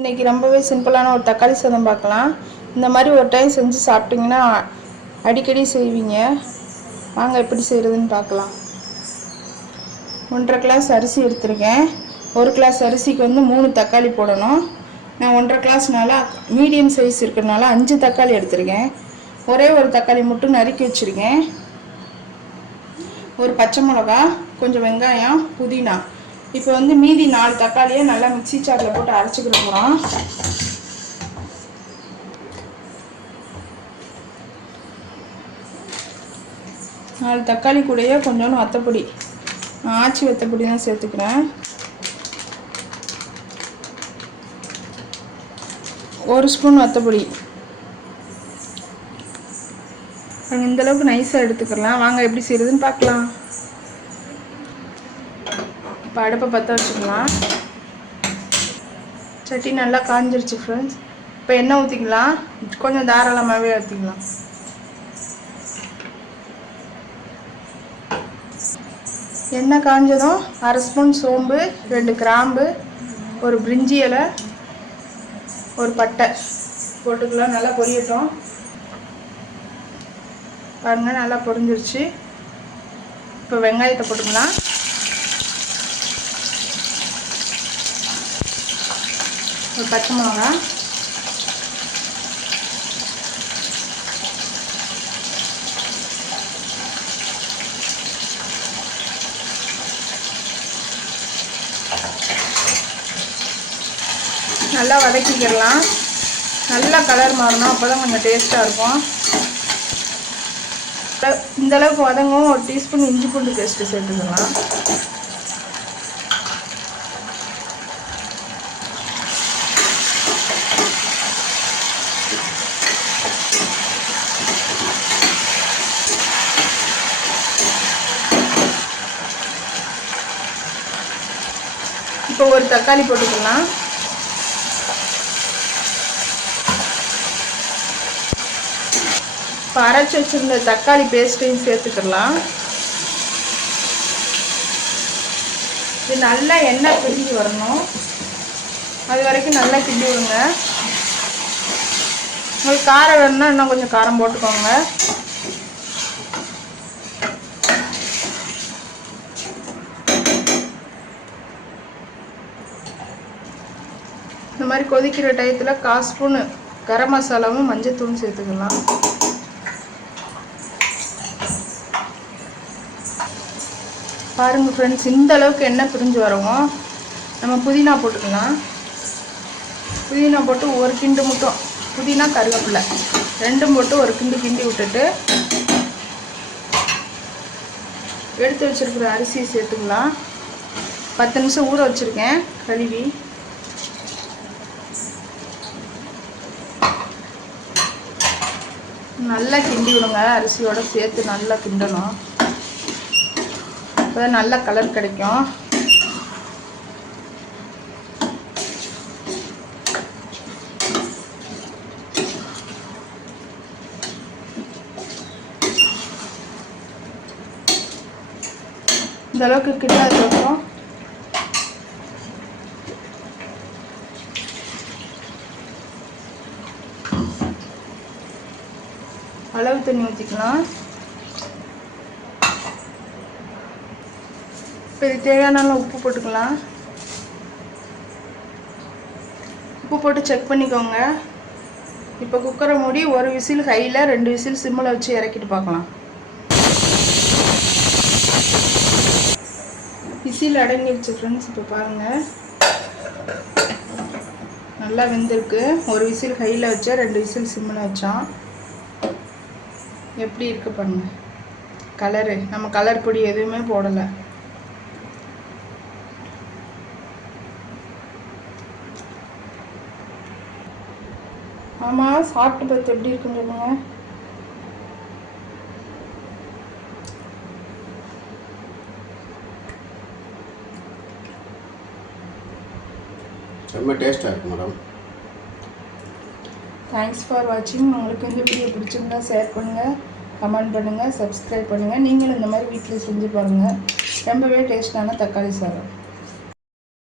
இன்றைக்கி ரொம்பவே சிம்பிளான ஒரு தக்காளி சாதம் பார்க்கலாம். இந்த மாதிரி ஒரு டைம் செஞ்சு சாப்பிட்டிங்கன்னா அடிக்கடி செய்வீங்க. வாங்க எப்படி செய்கிறதுன்னு பார்க்கலாம். 1.5 கிளாஸ் அரிசி எடுத்துருக்கேன். 1 கிளாஸ் அரிசிக்கு வந்து 3 தக்காளி போடணும். நான் 1.5 கிளாஸ்னால மீடியம் சைஸ் இருக்கிறதுனால 5 தக்காளி எடுத்துருக்கேன். ஒரே ஒரு தக்காளி மட்டும் நறுக்கி வச்சுருக்கேன். ஒரு பச்சை மிளகா, கொஞ்சம் வெங்காயம், புதினா. இப்போ வந்து மீதி 4 தக்காளியை நல்லா மிக்ஸி ஜாரில் போட்டு அரைச்சிக்கிற போகிறோம். நாலு தக்காளி கூடயே கொஞ்சோண்டு வத்தப்பொடி, ஆச்சி வத்தப்பொடி தான் சேர்த்துக்கிறேன். 1 ஸ்பூன் வத்தப்பொடி. இந்தளவுக்கு நைஸாக எடுத்துக்கலாம். வாங்க எப்படி செய்கிறதுன்னு பார்க்கலாம். இப்போ அடுப்பை பற்ற வச்சுக்கலாம். சட்டி நல்லா காஞ்சிருச்சு ஃப்ரெண்ட்ஸ். இப்போ எண்ணெய் ஊற்றிக்கலாம். கொஞ்சம் தாராளமாகவே ஊற்றிக்கலாம். எண்ணெய் காஞ்சதும் 1/2 ஸ்பூன் சோம்பு, 2 கிராம்பு, ஒரு பிரிஞ்சி இலை, ஒரு பட்டை போட்டுக்கலாம். நல்லா பொரியட்டும். பாருங்கள், நல்லா பொரிஞ்சிருச்சு. இப்போ வெங்காயத்தை போட்டுக்கலாம். ஒரு பச்சை மிளகா, நல்லா வதக்கிக்கலாம். நல்லா கலர் மாறணும், அப்போ தான் கொஞ்சம் டேஸ்ட்டாக இருக்கும். இந்தளவுக்கு வதங்கவும் 1 டீஸ்பூன் இஞ்சி பூண்டு பேஸ்ட்டு சேர்த்துக்கலாம். இப்போ ஒரு தக்காளி போட்டுக்கலாம். இப்போ அரைச்சி வச்சுருந்த தக்காளி பேஸ்ட்டையும் சேர்த்துக்கலாம். இது நல்லா எண்ணெய் பிரிஞ்சு வரணும். அது வரைக்கும் நல்லா கிண்டி விடுங்க. உங்களுக்கு காரம் வேணும்னா இன்னும் கொஞ்சம் காரம் போட்டுக்கோங்க. இந்த மாதிரி கொதிக்கிற டயத்தில் 1/4 ஸ்பூனு கரம் மசாலாவும் மஞ்சத்தூளும் சேர்த்துக்கலாம். பாருங்கள் ஃப்ரெண்ட்ஸ், இந்த அளவுக்கு எண்ணெய் பிரிஞ்சு வரவும் நம்ம புதினா போட்டுக்கலாம். புதினா போட்டு ஒரு கிண்டு மட்டும், புதினா கருவேப்பிலை ரெண்டும் போட்டு ஒரு கிண்டு கிண்டி விட்டுட்டு எடுத்து வச்சுருக்கிற அரிசியை சேர்த்துக்கலாம். 10 நிமிஷம் ஊற வச்சுருக்கேன் கழுவி. நல்லா கிண்டி விடுங்க. அரிசியோடு சேர்த்து நல்லா கிண்டணும். அப்போ தான் நல்ல கலர் கிடைக்கும். இந்த அளவுக்கு கிண்டாதுக்கப்புறம் அளவு தண்ணி ஊற்றிக்கலாம். இப்போ இது தேவையான உப்பு போட்டுக்கலாம். உப்பு போட்டு செக் பண்ணிக்கோங்க. இப்போ குக்கரை மூடி 1 விசில் ஹையில் 2 விசில் சிம்மில் வச்சு இறக்கிட்டு பார்க்கலாம். விசில் அடங்கிடுச்சு ஃப்ரெண்ட்ஸ். இப்போ பாருங்கள், நல்லா வெந்திருக்கு. 1 விசில் ஹையில் வச்சா 2 விசில் சிம்மில் வச்சோம். எப்படி இருக்கு பாருங்க கலரு. நம்ம கலர் பொடி எதுவுமே போடலை. ஆமாம், சாப்பிட்டு பார்த்து எப்படி இருக்குன்னு சொல்லுங்க. ரொம்ப டேஸ்ட்டாக இருக்கு மேடம். தேங்க்ஸ் ஃபார் வாட்சிங். உங்களுக்கு இந்த வீடியோ பிடிச்சிருந்தா ஷேர் பண்ணுங்கள், கமெண்ட் பண்ணுங்கள், சப்ஸ்கிரைப் பண்ணுங்கள். நீங்களும் இந்த மாதிரி வீட்டில் செஞ்சு பாருங்கள். ரொம்பவே டேஸ்டான தக்காளி சாதம்.